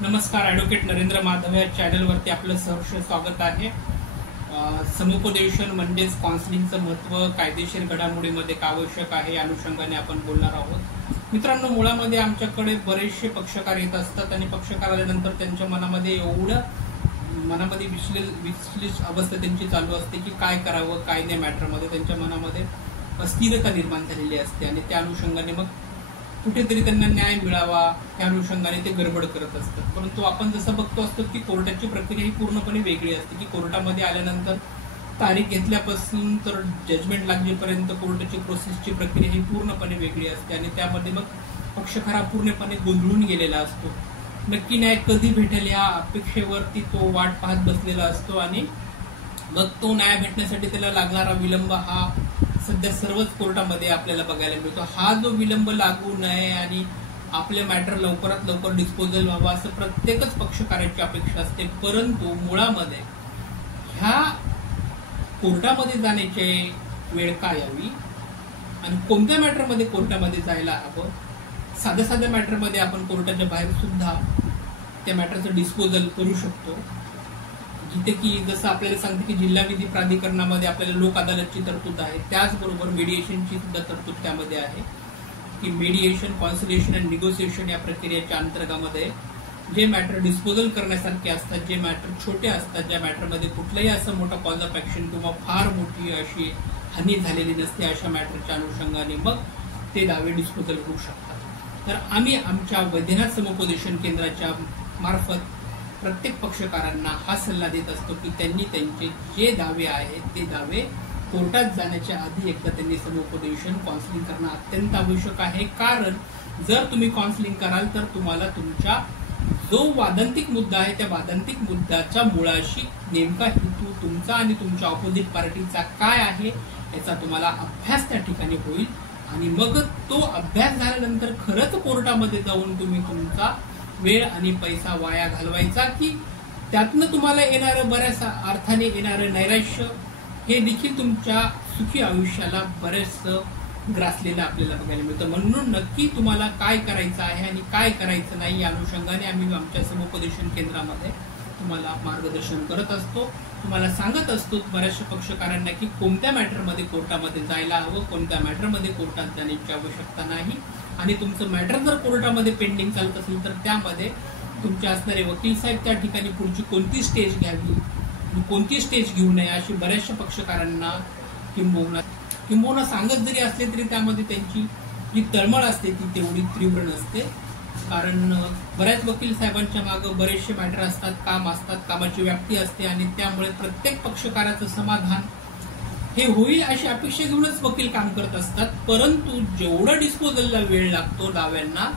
नमस्कार, ॲडव्होकेट नरेंद्र माधव या चॅनलवरती आपलं सहर्ष स्वागत आहे. समुपदेशन म्हणजेच काउन्सिलिंगचं महत्त्व कायदेशीर घडामोडीमध्ये का आवश्यक आहे या अनुषंगाने आपण बोलणार आहोत. मित्रांनो, मुळामध्ये आमच्याकडे बरेचसे पक्षकार येत असतात आणि पक्षकार आल्यानंतर त्यांच्या मनामध्ये विश्लेष अवस्था त्यांची चालू असते की काय करावं काय नाही. मॅटरमध्ये त्यांच्या मनामध्ये अस्थिरता निर्माण झालेली असते आणि त्या अनुषंगाने मग कुठेतरी त्यांना न्याय मिळावा त्या अनुषंगाने ते गडबड करत असतात. परंतु आपण जसं बघतो असतो की कोर्टाची प्रक्रिया ही पूर्णपणे वेगळी असते की कोर्टामध्ये आल्यानंतर तारीख घेतल्यापासून तर जजमेंट लागेपर्यंत कोर्टाची प्रोसेसची प्रक्रिया ही पूर्णपणे वेगळी असते आणि त्यामध्ये मग पक्षकार हा पूर्णपणे गोंधळून गेलेला असतो. नक्की न्याय कधी भेटेल या अपेक्षेवरती तो वाट पाहत बसलेला असतो आणि मग तो न्याय भेटण्यासाठी त्याला लागणारा विलंब हा सध्या सर्वच कोर्टामध्ये आपल्याला बघायला मिळतो. हा जो विलंब लागू नये आणि आपले मॅटर लवकरात लवकर डिस्पोजल व्हावा असं प्रत्येकच पक्षकाराची अपेक्षा असते. परंतु मुळामध्ये ह्या कोर्टामध्ये जाण्याची वेळ का यावी आणि कोणत्या मॅटरमध्ये कोर्टामध्ये जायला हवं. साध्या साध्या मॅटरमध्ये आपण कोर्टाच्या बाहेर सुद्धा त्या मॅटरचं डिस्पोजल करू शकतो. जिथे की जसं आपल्याला सांगते की जिल्हा विधी प्राधिकरणामध्ये आपल्याला लोक अदालतची तरतूद आहे, त्याचबरोबर मेडिएशनची सुद्धा तरतूद त्यामध्ये आहे की मेडिएशन, कॉन्सिलेशन आणि निगोसिएशन या प्रक्रियेच्या अंतर्गतामध्ये जे मॅटर डिस्पोजल करण्यासारखे असतात, जे मॅटर छोटे असतात, ज्या मॅटरमध्ये कुठलाही असं मोठा कॉज ऑफ ऍक्शन किंवा फार मोठी अशी हानी झालेली नसते, अशा मॅटरच्या अनुषंगाने मग ते दावे डिस्पोजल होऊ शकतात. तर आम्ही आमच्या वैद्यनाथ समुपदेशन केंद्राच्या मार्फत प्रत्येक पक्षकारांना हा सल्ला देत असतो की त्यांनी त्यांचे जे दावे आहेत ते दावे कोर्टात जाण्याच्या आधी एकदा त्यांनी समुपदेशन काउन्सिलिंग करणं अत्यंत आवश्यक आहे. कारण जर तुम्ही काउन्सिलिंग कराल तर तुम्हाला तुमच्या जो वादांतिक मुद्दा आहे त्या वादांतिक मुद्द्याच्या मुळाशी नेमका हेतू तुमचा आणि तुमच्या ऑपोजिट पार्टीचा काय आहे याचा तुम्हाला अभ्यास त्या ठिकाणी होईल आणि मग तो अभ्यास झाल्यानंतर खरंच कोर्टामध्ये जाऊन तुम्ही तुमचा वेळ आणि पैसा वाया घालवायचा की त्यातनं तुम्हाला येणारं बऱ्याच अर्थाने येणारं नैराश्य हे देखील तुमच्या सुखी आयुष्याला बरेच ग्रासलेलं आपल्याला बघायला मिळतं. म्हणून नक्की तुम्हाला काय करायचं आहे आणि काय करायचं नाही या अनुषंगाने आम्ही आमच्या समुपदेशन केंद्रामध्ये तुम्हाला मार्गदर्शन करत असतो. तुम्हाला सांगत असतो बऱ्याचशा पक्षकारांना की कोणत्या मॅटरमध्ये कोर्टामध्ये जायला हवं, कोणत्या मॅटरमध्ये कोर्टात जाण्याची आवश्यकता नाही आणि तुमचं मॅटर जर कोर्टामध्ये पेंडिंग चालत असेल तर त्यामध्ये तुमचे असणारे वकील साहेब त्या ठिकाणी पुढची कोणती स्टेज घ्यावी आणि कोणती स्टेज घेऊ नये अशी बऱ्याचशा पक्षकारांना किंबहुना सांगत जरी असले तरी त्यामध्ये त्यांची जी तळमळ असते ती तेवढी तीव्र नसते. कारण बऱ्याच वकील साहेबांच्या मागे बरेचसे मॅटर असतात, काम असतात, कामाची व्याप्ती असते आणि त्यामुळे प्रत्येक पक्षकाराचं समाधान हे होईल अशी अपेक्षा घेऊनच वकील काम करत असतात. परंतु जेवढं डिस्पोजलला वेळ लागतो दाव्यांना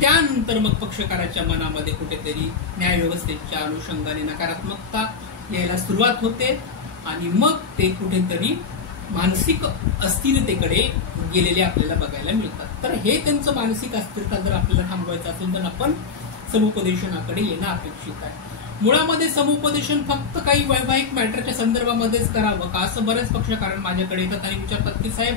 त्यानंतर मग पक्षकाराच्या मनामध्ये कुठेतरी न्याय व्यवस्थेच्या अनुषंगाने नकारात्मकता यायला सुरुवात होते आणि मग ते कुठेतरी मानसिक अस्थिरतेकडे गेलेले आपल्याला बघायला मिळतात. तर हे त्यांचं मानसिक अस्थिरता जर आपल्याला थांबवायचं असेल तर आपण समुपदेशनाकडे येणं अपेक्षित आहे. मुळामध्ये समुपदेशन फक्त काही वैवाहिक मॅटरच्या संदर्भामध्येच करावं का असं बरेच पक्षकार माझ्याकडे येतात आणि विचारतात की साहेब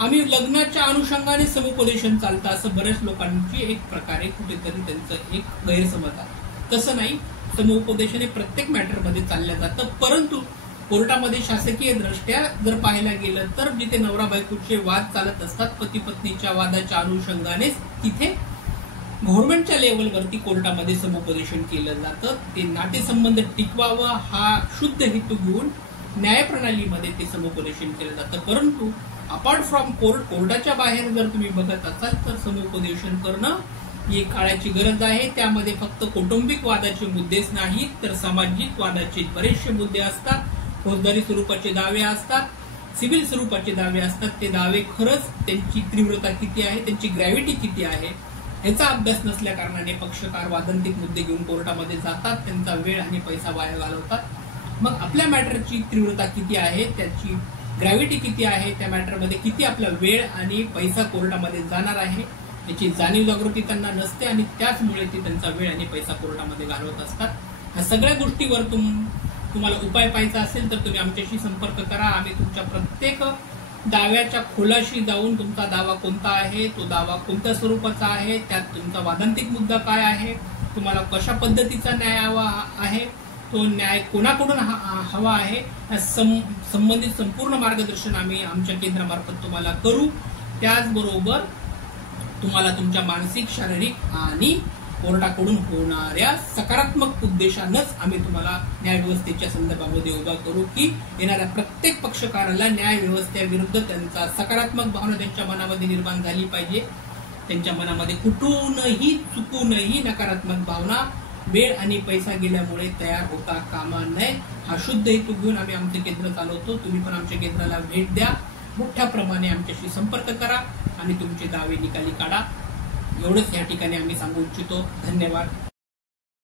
आम्ही लग्नाच्या अनुषंगाने समुपदेशन चालतं असं बऱ्याच लोकांची एक प्रकारे कुठेतरी त्यांचं एक गैरसमज आहे. तसं नाही, समुपदेशन हे प्रत्येक मॅटरमध्ये चाललं जातं. परंतु कोर्टामध्ये शासकीय दृष्ट्या जर पाहायला गेलं तर जिथे नवरा बायकोचे वाद चालत असतात, पती पत्नीच्या वादाच्या अनुषंगानेच तिथे गव्हर्नमेंटच्या लेवलवरती कोर्टामध्ये समुपदेशन केलं जातं. ते नातेसंबंध टिकवावं हा शुद्ध हेतू घेऊन न्यायप्रणालीमध्ये ते समुपदेशन केलं जातं. परंतु अपार्ट फ्रॉम कोर्टाच्या बाहेर जर तुम्ही बघत असाल तर समुपदेशन करणं ही काळाची गरज आहे. त्यामध्ये फक्त कौटुंबिक वादाचे मुद्देच नाहीत तर सामाजिक वादाचे बरेचसे मुद्दे असतात, फौजदारी स्वरूपाचे दावे असतात, सिव्हिल स्वरूपाचे दावे असतात. ते दावे खरंच त्यांची तीव्रता किती आहे, त्यांची ग्रॅव्हिटी किती आहे याचा अभ्यास नसल्या कारणाने पक्षकार वादांतिक मुद्दे घेऊन कोर्टामध्ये जातात, त्यांचा वेळ आणि पैसा वाया घालवतात. मग आपल्या मॅटरची तीव्रता किती आहे, त्याची ग्रॅव्हिटी किती आहे, त्या मॅटरमध्ये किती आपला वेळ आणि पैसा कोर्टामध्ये जाणार आहे याची जाणीव जागृती त्यांना नसते आणि त्याचमुळे ते त्यांचा वेळ आणि पैसा कोर्टामध्ये घालवत असतात. ह्या सगळ्या गोष्टीवर तुम्हाला उपाय पाहायचा असेल तर तुम्ही आमच्याशी संपर्क करा. आम्ही तुमच्या प्रत्येक दाव्याच्या खोलाशी जाऊन तुमचा दावा कोणता आहे, तो दावा कोणत्या स्वरूपाचा आहे, त्यात तुमचा वादांतिक मुद्दा काय आहे, तुम्हाला कशा पद्धतीचा न्याय हवा आहे, तो न्याय कोणाकडून हवा आहे, संबंधित संपूर्ण मार्गदर्शन आम्ही आमच्या केंद्रामार्फत तुम्हाला करू. त्याचबरोबर तुम्हाला तुमच्या मानसिक, शारीरिक आणि कोर्टाकडून होणाऱ्या सकारात्मक उद्देशानंच आम्ही तुम्हाला न्याय व्यवस्थेच्या संदर्भामध्ये उभा करू की येणाऱ्या प्रत्येक पक्षकाराला न्याय व्यवस्थेविरुद्ध त्यांचा सकारात्मक भावना त्यांच्या मनामध्ये निर्माण झाली पाहिजे. त्यांच्या मनामध्ये कुठूनही चुकूनही नकारात्मक भावना वेळ आणि पैसा गेल्यामुळे तयार होता कामा नये. हा शुद्ध हेतू घेऊन आम्ही आमचे केंद्र चालवतो. तुम्ही पण आमच्या केंद्राला भेट द्या, मोठ्या प्रमाणे आमच्याशी संपर्क करा आणि तुमचे दावे निकाली काढा. एवढंच या ठिकाणी आम्ही सांगू इच्छितो. धन्यवाद.